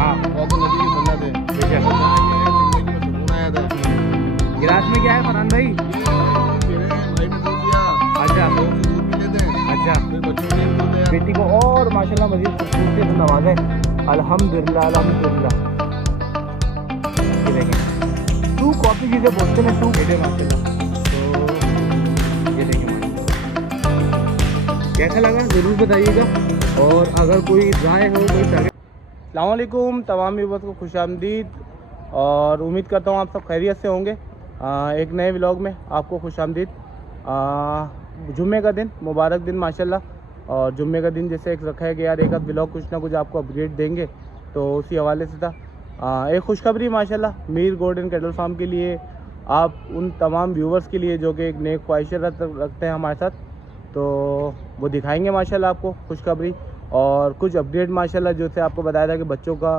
हाँ और तो नदी की सुन्नत है। बेशक। और जहाँ ये है जिंदगी में सुकून आया था। गिलास में क्या है फरहान भाई? ये भाई ने दूध दिया, अच्छा शौक से दूध पी लेते हैं, अच्छा। फिर बच्चों के लिए भी दूध दिया। बेटी को और माशाल्लाह मजीद खूबसूरती से नवाजे। अल्हम्दुलिल्लाह अल्हम्दुलिल्लाह। ये देखें टू कॉपी जिसे बोलते हैं, टू बेटे माशाल्लाह। तो ये देखें माशाल्लाह, कैसा लगा ज़रूर बताइएगा। और अगर कोई राय हो, कोई अस्सलाम वालेकुम तमाम व्यूअर्स को खुशामदीद। और उम्मीद करता हूँ आप सब खैरियत से होंगे। एक नए व्लॉग में आपको खुशामदीद। जुम्मे का दिन मुबारक दिन माशाल्लाह। और जुम्मे का दिन जैसे एक रखा है कि यार एक आध व्लॉग कुछ ना कुछ आपको अपडेट देंगे, तो उसी हवाले से था। एक खुशखबरी माशाल्लाह मीर गोल्डन कैटल फार्म के लिए, आप उन तमाम व्यूवर्स के लिए जो कि एक नेक ख्वाहिशें रखते हैं हमारे साथ, तो वो दिखाएंगे माशाल्लाह आपको खुशखबरी। और कुछ अपडेट माशाल्लाह जो से आपको बताया था कि बच्चों का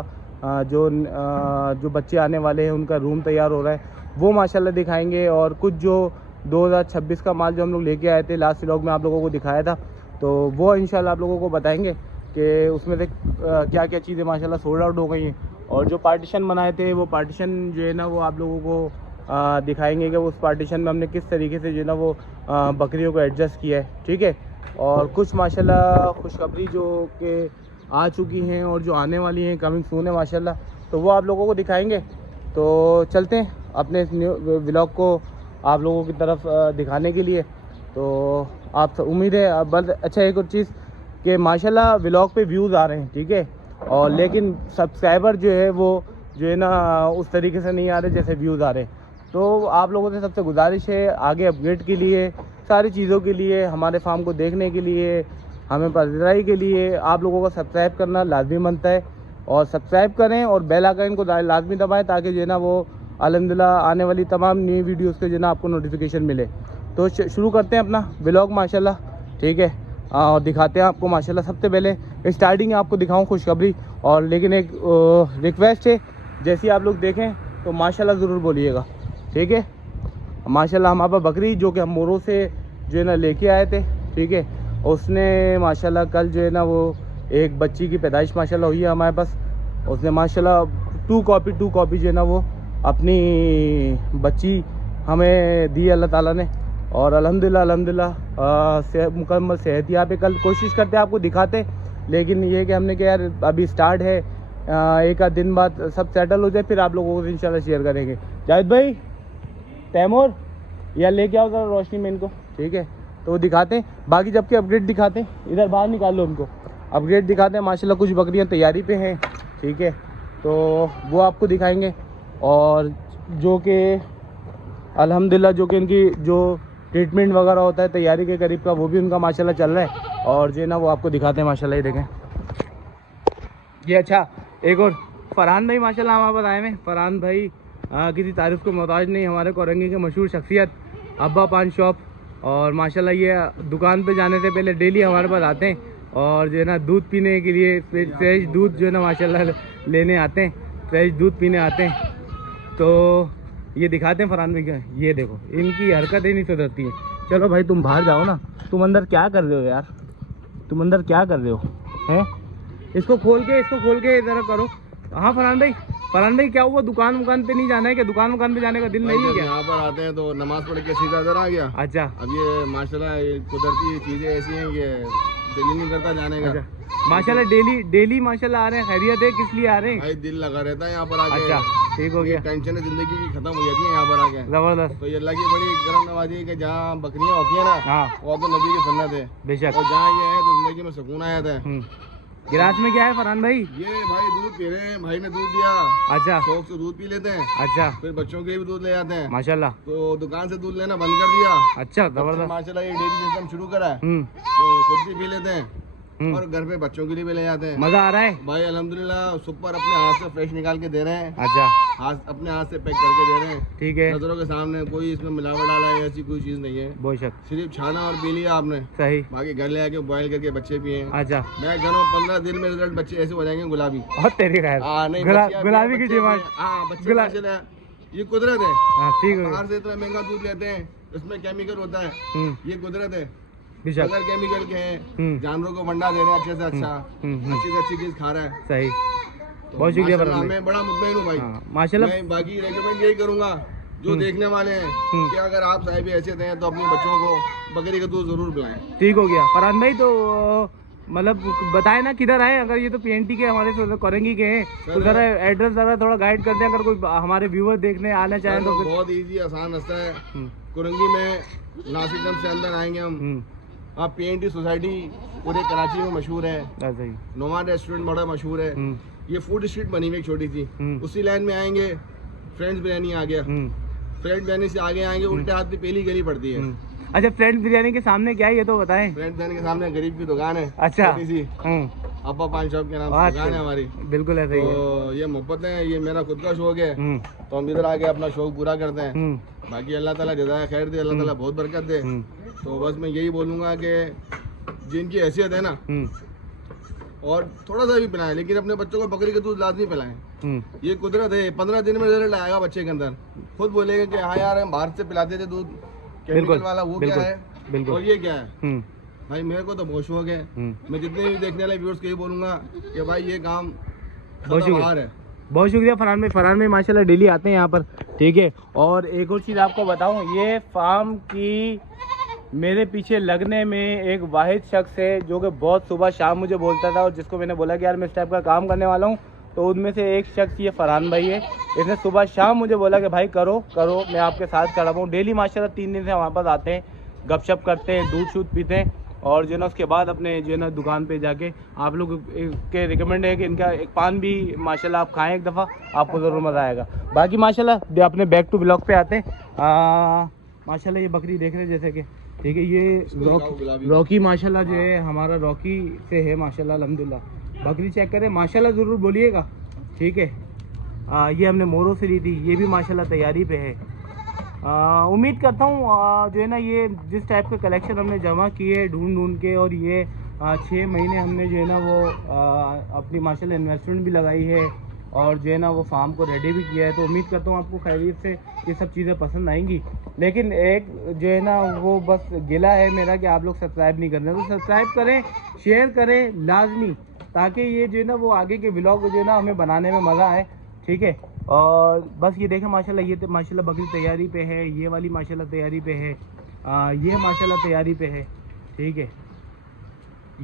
जो बच्चे आने वाले हैं उनका रूम तैयार हो रहा है, वो माशाल्लाह दिखाएंगे। और कुछ जो 2026 का माल जो हम लोग लेके आए थे लास्ट व्लॉग में आप लोगों को दिखाया था, तो वो इंशाल्लाह आप लोगों को बताएंगे कि उसमें से क्या क्या चीज़ें माशाल्लाह सोल्ड आउट हो गई हैं। और जो पार्टीशन बनाए थे वो पार्टीशन जो है ना वो आप लोगों को दिखाएंगे कि उस पार्टीशन में हमने किस तरीके से जो है ना वो बकरियों को एडजस्ट किया है, ठीक है। और कुछ माशाल्लाह खुशखबरी जो कि आ चुकी हैं और जो आने वाली हैं, कमिंग सून है माशाल्लाह, तो वो आप लोगों को दिखाएंगे। तो चलते हैं अपने इस न्यू व्लॉग को आप लोगों की तरफ दिखाने के लिए। तो आप उम्मीद है बस। अच्छा एक और चीज़ कि माशाल्लाह व्लॉग पे व्यूज़ आ रहे हैं, ठीक है, और लेकिन सब्सक्राइबर जो है वो जो है ना उस तरीके से नहीं आ रहे जैसे व्यूज़ आ रहे हैं। तो आप लोगों से सबसे गुजारिश है आगे अपडेट के लिए, सारी चीज़ों के लिए, हमारे फार्म को देखने के लिए, हमें पजराई के लिए आप लोगों को सब्सक्राइब करना लाजमी बनता है। और सब्सक्राइब करें और बेल आइकन को लाजमी दबाएं ताकि जो है ना वो अल्हम्दुलिल्लाह आने वाली तमाम नई वीडियोस के जो है ना आपको नोटिफिकेशन मिले। तो शुरू करते हैं अपना व्लॉग माशाल्लाह, ठीक है। और दिखाते हैं आपको माशाल्लाह। सबसे पहले स्टार्टिंग आपको दिखाऊं खुशखबरी, और लेकिन एक रिक्वेस्ट है, जैसे आप लोग देखें तो माशाल्लाह ज़रूर बोलिएगा, ठीक है। माशाल्लाह हमारे पास बकरी जो कि हम मोरों से जो है ना लेके आए थे, ठीक है, उसने माशाल्लाह कल जो है ना वो एक बच्ची की पैदाइश माशाल्लाह हुई है हमारे पास। उसने माशाल्लाह टू कॉपी जो है ना वो अपनी बच्ची हमें दी अल्लाह ताला ने। और अल्हम्दुलिल्लाह मुकम्मल सेहत यहाँ पे। कल कोशिश करते आपको दिखाते, लेकिन ये कि हमने क्या यार अभी स्टार्ट है, एक आध दिन बाद सब सेटल हो जाए फिर आप लोगों को इंशाल्लाह शेयर करेंगे। जाहिद भाई, तैमूर, या लेके आओ ज़रा रोशनी में इनको, ठीक है। तो वो दिखाते हैं, बाकी जबकि अपडेट दिखाते हैं। इधर बाहर निकाल लो उनको, अपडेट दिखाते हैं। माशाल्लाह कुछ बकरियां तैयारी पे हैं, ठीक है, तो वो आपको दिखाएंगे। और जो कि अल्हम्दुलिल्लाह जो कि इनकी जो ट्रीटमेंट वगैरह होता है तैयारी के करीब का, वो भी उनका माशाल्लाह चल रहा है। और जो है ना वो आपको दिखाते हैं माशाल्लाह। ये देखें ये। अच्छा एक और फरहान भाई माशाल्लाह हमारे पास आए हैं। फरहान भाई किसी तारीफ़ को मोहताज नहीं, हमारे कोरंगी के मशहूर शख्सियत, अब्बा पान शॉप। और माशाल्लाह ये दुकान पे जाने से पहले डेली हमारे पास आते हैं और जो है ना दूध पीने के लिए फ्रेश दूध जो है ना माशाल्लाह लेने आते हैं, फ्रेश दूध पीने आते हैं। तो ये दिखाते हैं फरहान भाई का। ये देखो इनकी हरकतें नहीं सुधरती हैं। चलो भाई तुम बाहर जाओ ना, तुम अंदर क्या कर रहे हो यार, तुम अंदर क्या कर रहे हो हैं? इसको खोल के ज़रा करो। हाँ फरहान भाई क्या हुआ, दुकान पे नहीं जाना है क्या? दुकान पे जाने का दिल नहीं है क्या? यहाँ पर आते हैं तो नमाज पढ़ के सीधा इधर आ गया। अच्छा अब ये माशाल्लाह ये कुदरती चीज़ें ऐसी हैं कि दिल ही नहीं करता जाने का। अच्छा माशाल्लाह डेली माशाल्लाह आ रहे हैं। खैरियत है? किस लिए आ रहे हैं? भाई दिल लगा रहता है यहाँ पर आके। अच्छा ठीक हो गया। टेंशन जिंदगी की खत्म हो जाती है यहाँ पर आके। जबरदस्त। तो ये अल्लाह की बड़ी करम नवाजी है कि जहाँ बकरियाँ होती है ना, हाँ वो तो नबी की सुन्नत है। बेशक। और जहाँ ये है तो जिंदगी में सुकून आया था। गिलास में क्या है फरहान भाई? ये भाई दूध पी रहे हैं, भाई ने दूध दिया। अच्छा शौक से दूध पी लेते हैं, अच्छा फिर बच्चों के भी दूध ले आते हैं। माशाल्लाह। तो दुकान से दूध लेना बंद कर दिया। अच्छा तो जबरदस्त। माशाल्लाह ये डेयरी सिस्टम शुरू करा है, तो खुद भी पी लेते हैं और घर पे बच्चों के लिए भी ले जाते हैं। मजा आ रहा है भाई अल्हम्दुलिल्लाह सुपर अपने हाथ से फ्रेश निकाल के दे रहे हैं। अच्छा अपने हाथ से पैक करके दे रहे हैं, ठीक है। नजरों के सामने। कोई इसमें मिलावट डाला है ऐसी कोई चीज नहीं है। बेशक सिर्फ छाना और पी लिया आपने, सही। बाकी घर ले आके बॉयल करके बच्चे पिए। अच्छा मैं घर में 15 दिन में रिजल्ट बच्चे ऐसे हो जाएंगे गुलाबी। और तेरी खैर नहीं गुलाबी की डिमांड। हाँ बच्चे माशाल्लाह ये कुदरत है। हाँ ठीक है। बाहर से इतना महंगा दूध लेते हैं, इसमें केमिकल होता है, ये कुदरत है। बेशक। अगर केमिकल के हैं, जानवरों को वंडा दे रहे हैं अच्छे से अच्छा, अच्छी से अच्छी चीज खा रहा है। सही। बहुत शुक्रिया माशाल्लाह, फरहान भाई। मैं बड़ा मुतमईन हूँ भाई। हाँ, माशाल्लाह। मैं बाकी रेकमेंड यही करूँगा जो देखने वाले हैं कि अगर आप साहिब ऐसे हैं तो अपने बच्चों को बकरी का दूध जरूर पिलाएं। ठीक हो गया फरहान भाई। तो मतलब बताए ना किधर आए, अगर ये तो PNT के हमारे कोरंगी के हैं तो ज़रा एड्रेस ज़रा थोड़ा गाइड करते हैं, अगर कोई हमारे व्यूअर देखने आना चाहें तो बहुत इजी आसान रास्ता है। कुरंगी में नासिक जंग से अंदर आएंगे हम। आप PNT सोसाइटी पूरे कराची में मशहूर है, नोमान रेस्टोरेंट बड़ा मशहूर है। ये फूड स्ट्रीट बनी हुई एक छोटी सी, उसी लाइन में आएंगे फ्रेंड्स बिरयानी आ गया। फ्रेंड्स बिरयानी से आगे आएंगे उल्टे हाथ पे पहली गली पड़ती है। अच्छा, फ्रेंड्स बिरयानी के सामने क्या है ये तो बताएं। फ्रेंड्स बिरयानी के सामने गरीब की दुकान है, अच्छा, छोटी सी अब्बा पान शॉप के नाम से दुकान है हमारी। बिल्कुल ऐसे ही है। तो ये मोहब्बत है, ये मेरा खुद का शौक है, तो हम इधर आके अपना शौक पूरा करते हैं। बाकी अल्लाह ताला जज़ाए खैर दे, अल्लाह ताला बहुत बरकत दे। तो बस मैं यही बोलूँगा कि जिनकी हैसियत है ना, और थोड़ा सा भी पिलाएं, लेकिन अपने बच्चों को बकरी का दूध लाजमी पिलाएं। ये कुदरत है, 15 दिन में रिजल्ट आएगा बच्चे के अंदर। खुद बोलेगा कि हाँ यार हम बाहर से पिलाते थे दूध केमिकल वाला, वो क्या है और ये क्या है। भाई मेरे को तो बहुत शौक है, मैं जितने भी देखने वाले व्यूअर्स को यही बोलूँगा कि भाई ये काम बाहर है। बहुत शुक्रिया फरहान भाई। फरहान भाई माशाल्लाह डेली आते हैं यहाँ पर, ठीक है। और एक और चीज़ आपको बताऊँ, ये फार्म की मेरे पीछे लगने में एक वाहिद शख्स है जो कि बहुत सुबह शाम मुझे बोलता था, और जिसको मैंने बोला कि यार मैं इस टाइप का काम करने वाला हूँ, तो उनमें से एक शख्स ये फरहान भाई है। इसने सुबह शाम मुझे बोला कि भाई करो करो, मैं आपके साथ खड़ा हूँ। डेली माशाल्लाह 3 दिन से हमारे पास आते हैं, गपशप करते हैं, दूध शूध पीते हैं, और जो है ना उसके बाद अपने जो है ना दुकान पे जाके आप लोग के रिकमेंड है कि इनका एक पान भी माशाल्लाह आप खाएं एक दफ़ा, आपको ज़रूर मज़ा आएगा। बाकी माशाल्लाह अपने बैक टू ब्लॉग पे आते हैं। माशाल्लाह ये बकरी देख रहे हैं जैसे कि, ठीक है, ये रॉकी माशाल्लाह जो है हमारा रॉकी से है माशाल्लाह अल्हम्दुलिल्लाह। बकरी चेक करें माशाल्लाह ज़रूर बोलिएगा, ठीक है। ये हमने मोरों से ली थी, ये भी माशाल्लाह तैयारी पे है। उम्मीद करता हूँ जो है ना ये जिस टाइप का कलेक्शन हमने जमा किए है ढूंढ के, और ये 6 महीने हमने जो है ना वो अपनी माशाल्लाह इन्वेस्टमेंट भी लगाई है, और जो है ना वो फार्म को रेडी भी किया है। तो उम्मीद करता हूँ आपको खैरियत से ये सब चीज़ें पसंद आएंगी। लेकिन एक जो है ना वो बस गिला है मेरा कि आप लोग सब्सक्राइब नहीं कर रहे, तो सब्सक्राइब करें, शेयर करें लाजमी, ताकि ये जो है ना वो आगे के व्लॉग जो है ना हमें बनाने में मज़ा आए, ठीक है। और बस ये देखें माशाल्लाह, ये माशाल्लाह बकरी तैयारी पे है, ये वाली माशाल्लाह तैयारी पे है, ये माशाल्लाह तैयारी पे है, ठीक है,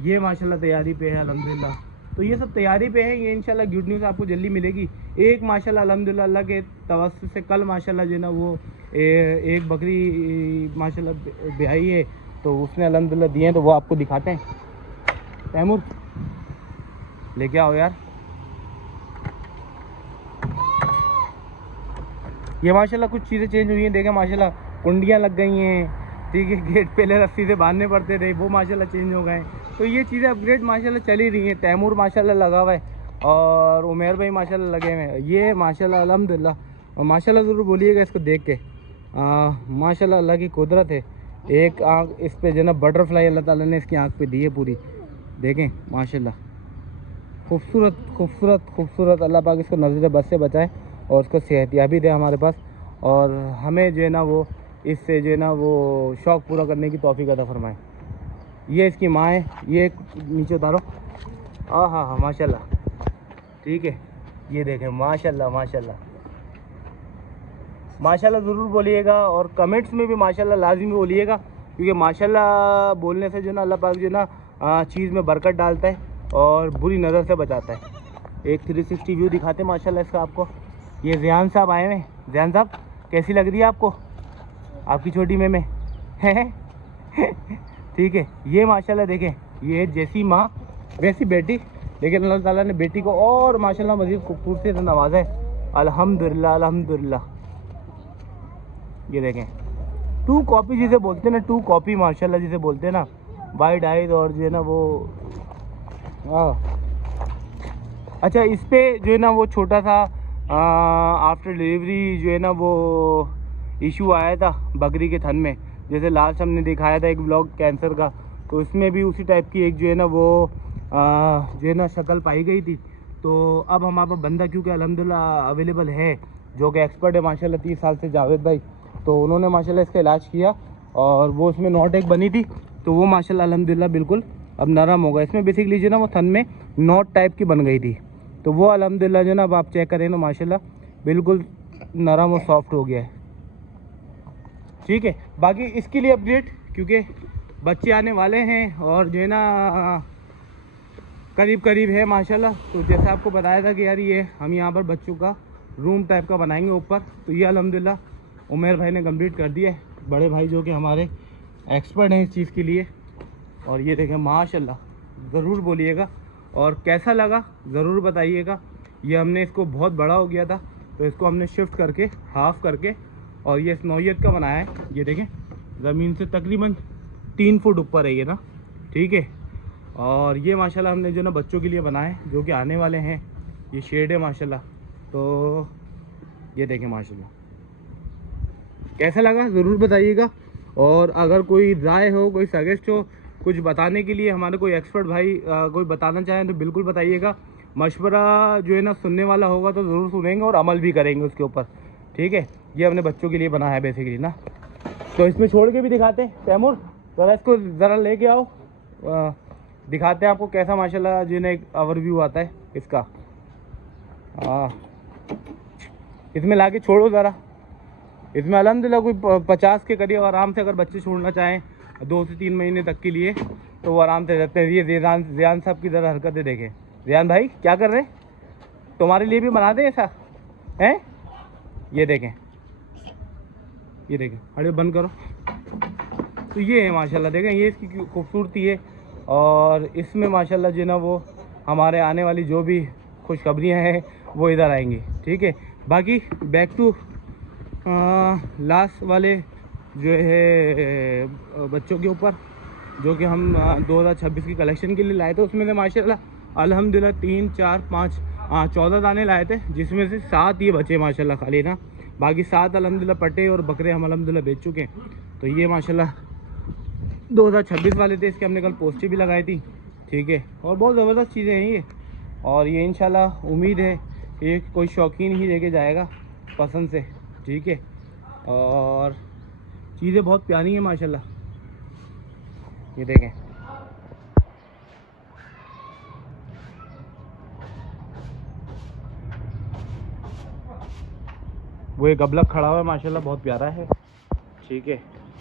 ये माशाल्लाह तैयारी पे है अल्हम्दुलिल्लाह। तो ये सब तैयारी पे है, ये इंशाल्लाह गुड न्यूज़ आपको जल्दी मिलेगी। एक माशाल्लाह अल्हम्दुलिल्लाह अल्लाह के तवस्सुत से कल माशाल्लाह जो है ना वो एक बकरी माशाल्लाह ब्याई है, तो उसने अल्हम्दुलिल्लाह दिए हैं, तो वो आपको दिखाते हैं। तैमूर लेके आओ यार। ये माशाल्लाह कुछ चीज़ें चेंज हुई हैं, देखें माशाल्लाह कुंडियाँ लग गई हैं, ठीक है। गेट पहले रस्सी से बांधने पड़ते थे, वो माशाल्लाह चेंज हो गए। तो ये चीज़ें अपग्रेड माशाल्लाह चली रही हैं। तैमूर माशाल्लाह लगा हुआ है, और उमेर भाई माशाल्लाह लगे हुए हैं। ये माशाल्लाह अल्हम्दुलिल्लाह, और माशाल्लाह ज़रूर बोलिएगा इसको देख के। माशाल्लाह अल्लाह की कुदरत है। एक आँख इस पे जो है ना बटरफ्लाई अल्लाह ताला ने इसकी आँख पे दी है पूरी, देखें माशाल्लाह खूबसूरत खूबसूरत खूबसूरत। अल्लाह पाक इसको नज़र बस से बचाए और उसको सेहतियाबी दे हमारे पास, और हमें जो है ना वो इससे जो है ना वो शौक़ पूरा करने की तौफीक अता फरमाए। ये इसकी माँ है, ये नीचे उतारो। हाँ हाँ हाँ माशाल्लाह, ठीक है। ये देखें माशाल्लाह माशाल्लाह माशाल्लाह ज़रूर बोलिएगा, और कमेंट्स में भी माशाल्लाह लाजमी बोलिएगा, क्योंकि माशाल्लाह बोलने से जो ना अल्लाह पाक जो ना चीज़ में बरकत डालता है और बुरी नज़र से बचाता है। एक 360 व्यू दिखाते हैं माशाल्लाह इसका आपको। ये ज़ियान साहब आए हैं। ज़ियान साहब कैसी लग रही है आपको आपकी छोटी में है? ठीक है। ये माशाल्लाह देखें, ये जैसी माँ वैसी बेटी, लेकिन अल्लाह ताला ने बेटी को और माशाल्लाह मज़ीद खूबसूरती से नवाजा है अल्हम्दुलिल्लाह अल्हम्दुलिल्लाह। ये देखें 2 कॉपी जिसे बोलते हैं ना, 2 कॉपी माशाल्लाह जिसे बोलते हैं ना, वाइड आइज, और जो है ना वो अच्छा इस पे जो है ना वो छोटा सा आफ्टर डिलीवरी जो है ना वो इशू आया था बकरी के थन में, जैसे लास्ट हमने दिखाया था एक ब्लॉग कैंसर का, तो इसमें भी उसी टाइप की एक जो है ना वो जो है ना शक्ल पाई गई थी। तो अब हमारे पास बंदा क्योंकि अल्हम्दुलिल्लाह अवेलेबल है, जो कि एक्सपर्ट है माशाल्लाह 30 साल से, जावेद भाई, तो उन्होंने माशाल्लाह इसका इलाज किया, और वो उसमें नॉट एक बनी थी, तो वो माशाल्लाह अल्हम्दुलिल्लाह बिल्कुल अब नरम होगा। इसमें बेसिकली जो ना वो थन में नॉट टाइप की बन गई थी, तो वो अल्हम्दुलिल्लाह जो ना अब आप चेक करें ना माशाल्लाह बिल्कुल नरम और सॉफ्ट हो गया है। ठीक है, बाकी इसके लिए अपडेट क्योंकि बच्चे आने वाले हैं और जो है ना करीब करीब है माशाल्लाह। तो जैसे आपको बताया था कि यार ये हम यहाँ पर बच्चों का रूम टाइप का बनाएंगे ऊपर, तो ये अल्हम्दुलिल्लाह उमेर भाई ने कंप्लीट कर दिया है, बड़े भाई जो कि हमारे एक्सपर्ट हैं इस चीज़ के लिए। और ये देखें माशाल्लाह, ज़रूर बोलिएगा और कैसा लगा ज़रूर बताइएगा। ये हमने इसको बहुत बड़ा हो गया था तो इसको हमने शिफ्ट करके हाफ़ करके और ये इस नौयत का बनाया है। ये देखें ज़मीन से तकरीबन 3 फुट ऊपर है ये ना। ठीक है, और ये माशाल्लाह हमने जो ना बच्चों के लिए बनाया है जो कि आने वाले हैं। ये शेड है माशाल्लाह। तो ये देखें माशाल्लाह, कैसा लगा ज़रूर बताइएगा। और अगर कोई राय हो, कोई सजेस्ट हो, कुछ बताने के लिए हमारे कोई एक्सपर्ट भाई कोई बताना चाहें तो बिल्कुल बताइएगा। मशवरा जो है ना सुनने वाला होगा तो ज़रूर सुनेंगे और अमल भी करेंगे उसके ऊपर। ठीक है, ये हमने बच्चों के लिए बनाया है बेसिकली ना। तो इसमें छोड़ के भी दिखाते हैं तैमूर, ज़रा इसको ज़रा लेके आओ, दिखाते हैं आपको कैसा माशाल्लाह जो है ना एक ओवरव्यू आता है इसका। इसमें ला के छोड़ो ज़रा। इसमें अल्हम्दुलिल्लाह कोई 50 के करीब आराम से अगर बच्चे छोड़ना चाहें 2 से 3 महीने तक के लिए तो वो आराम से रहते हैं। ये रियान साहब की ज़रा हरकतें देखें। रियान भाई क्या कर रहे हैं, तुम्हारे लिए भी बना दें ऐसा हैं? ये देखें, ये देखें, अरे बंद करो। तो ये है माशाल्लाह, देखें ये इसकी खूबसूरती है। और इसमें माशाल्लाह जो है ना वो हमारे आने वाली जो भी खुशखबरियाँ हैं वो इधर आएंगी। ठीक है, बाकी बैक टू लास्ट वाले जो है बच्चों के ऊपर जो कि हम 2026 की कलेक्शन के लिए लाए थे, उसमें से माशाल्लाह अल्हम्दुलिल्लाह 3 4 5 14 दाने लाए थे, जिसमें से 7 ये बचे माशाल्लाह खाली ना। बाकी 7 अल्हम्दुलिल्लाह पट्टे और बकरे हम अल्हम्दुलिल्लाह बेच चुके हैं। तो ये माशाल्लाह 2026 वाले थे, इसके हमने कल पोस्टें भी लगाई थी। ठीक है, और बहुत ज़बरदस्त चीज़ें हैं ये। और ये इंशाल्लाह उम्मीद है एक कोई शौकीन ही लेके जाएगा पसंद से। ठीक है, और चीज़ें बहुत प्यारी हैं माशाल्लाह। ये देखें, वो एक अबलक खड़ा हुआ है माशाल्लाह, बहुत प्यारा है। ठीक है,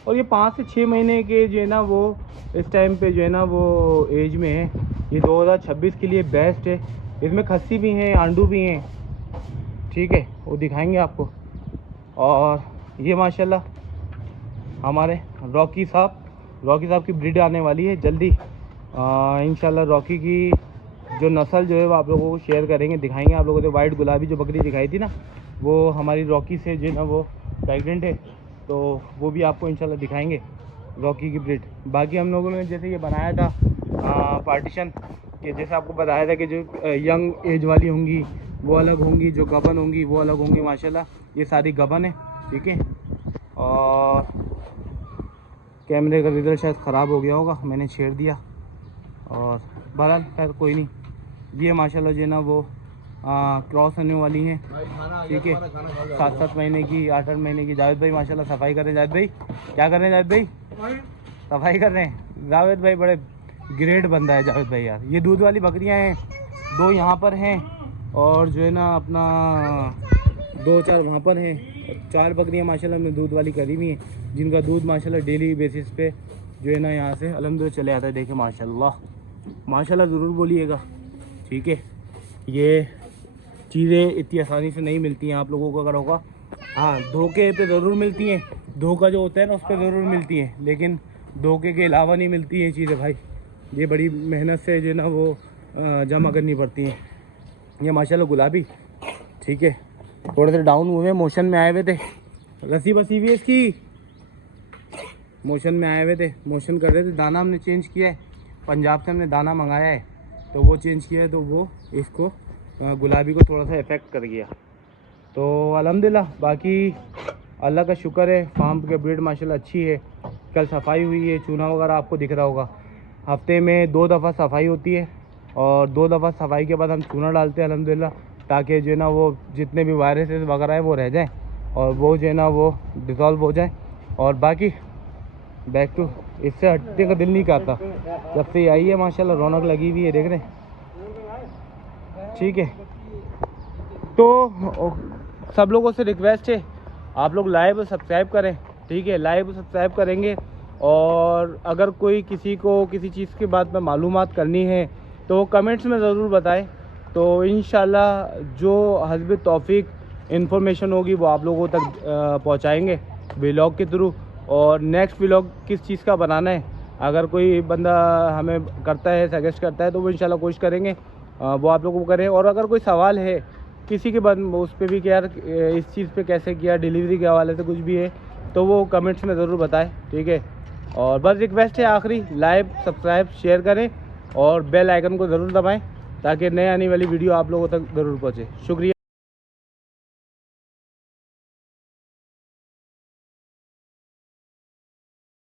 और ये 5 से 6 महीने के जो है ना वो इस टाइम पे जो है ना वो एज में है। ये 2026 के लिए बेस्ट है। इसमें खस्सी भी हैं, आंडू भी हैं। ठीक है, वो दिखाएंगे आपको। और ये माशाल्लाह हमारे रॉकी साहब की ब्रीड आने वाली है जल्दी। इंशाल्लाह रॉकी की जो नस्ल जो है वो आप लोगों को शेयर करेंगे, दिखाएंगे आप लोगों को। वाइट गुलाबी जो बकरी दिखाई थी ना वो हमारी रॉकी से जो है ना वो प्रेगनेंट है, तो वो भी आपको इंशाल्लाह दिखाएंगे रॉकी की ब्रीड। बाकी हम लोगों ने जैसे ये बनाया था पार्टीशन कि जैसे आपको बताया था कि जो यंग एज वाली होंगी वो अलग होंगी, जो गबन होंगी वो अलग होंगी। माशाल्लाह ये सारी गबन है। ठीक है, और कैमरे का रिजल्ट शायद ख़राब हो गया होगा, मैंने छेड़ दिया। और बहरहाल खैर कोई नहीं, ये माशाल्लाह जो है ना वो क्रॉस होने वाली हैं। ठीक है, 7-7 महीने की, 8-8 महीने की। जावेद भाई माशाल्लाह सफाई कर रहे हैं। जावेद भाई क्या कर रहे हैं? जावेद भाई सफाई कर रहे हैं। जावेद भाई बड़े ग्रेट बंदा है जावेद भाई यार। ये दूध वाली बकरियां हैं, 2 यहाँ पर हैं और जो है ना अपना 2-4 वहाँ पर हैं। 4 बकरियां माशाल्लाह हमने दूध वाली करी हुई हैं, जिनका दूध माशाल्लाह डेली बेसिस पे जो है ना यहाँ से अल्हम्दुलिल्लाह चले आता है। देखें माशाल्लाह ज़रूर बोलिएगा। ठीक है, ये चीज़ें इतनी आसानी से नहीं मिलती हैं आप लोगों को। अगर होगा हाँ धोखे पे ज़रूर मिलती हैं, धोखा जो होता है ना उस पर ज़रूर मिलती हैं, लेकिन धोखे के अलावा नहीं मिलती हैं चीज़ें भाई। ये बड़ी मेहनत से जो है ना वो जमा करनी पड़ती हैं। ये माशाल्लाह गुलाबी। ठीक है, थोड़े से डाउन हुए, मोशन में आए हुए थे, रस्सी बसी हुई है इसकी, मोशन में आए हुए थे, मोशन कर रहे थे। दाना हमने चेंज किया है, पंजाब से हमने दाना मंगाया है तो वो चेंज किया है, तो वो इसको गुलाबी को थोड़ा सा इफ़ेक्ट कर गया। तो अल्हम्दुलिल्लाह बाकी अल्लाह का शुक्र है, फार्म की ब्रीड माशाल्लाह अच्छी है। कल सफाई हुई है, चूना वगैरह आपको दिख रहा होगा। हफ्ते में 2 दफ़ा सफाई होती है और 2 दफ़ा सफाई के बाद हम चूना डालते हैं अल्हम्दुलिल्लाह, ताकि जो है ना वो जितने भी वायरसेस वगैरह हैं वो रह जाएँ और वो जो है ना वो डिज़ोल्व हो जाए। और बाकी बैक टू इससे हटने का दिल नहीं करता। जब से आई है माशाल्लाह रौनक लगी हुई है, देख रहे हैं। ठीक है, तो सब लोगों से रिक्वेस्ट है, आप लोग लाइव सब्सक्राइब करें, ठीक है, लाइव सब्सक्राइब करेंगे। और अगर कोई किसी को किसी चीज़ के बारे में मालूमात करनी है तो कमेंट्स में ज़रूर बताएं। तो इंशाल्लाह जो हस्ब तौफीक इन्फॉर्मेशन होगी वो आप लोगों तक पहुंचाएंगे व्लॉग के थ्रू। और नेक्स्ट व्लॉग किस चीज़ का बनाना है, अगर कोई बंदा हमें करता है, सजेस्ट करता है, तो वो इंशाल्लाह कोशिश करेंगे वो आप लोगों को करें। और अगर कोई सवाल है किसी के बाद उस पर भी कि यार इस चीज़ पे कैसे किया, डिलीवरी के हवाले से कुछ भी है, तो वो कमेंट्स में ज़रूर बताएं, ठीक है। और बस रिक्वेस्ट है आखिरी, लाइव सब्सक्राइब शेयर करें और बेल आइकन को ज़रूर दबाएं ताकि नए आने वाली वीडियो आप लोगों तक ज़रूर पहुँचे। शुक्रिया।